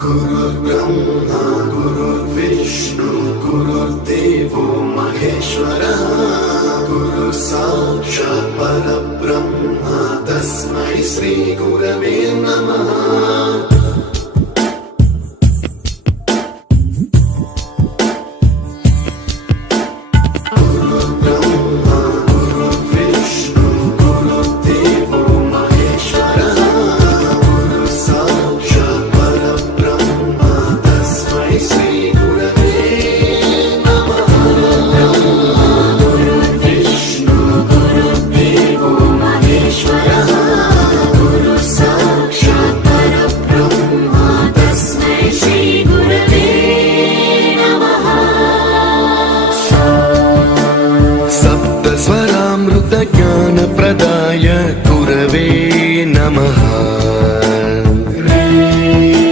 गुरुर्ब्रह्मा गुरुर्विष्णु गुरुर्देवो महेश्वरः गुरु साक्षात् परब्रह्म तस्मै श्री गुरवे नमः।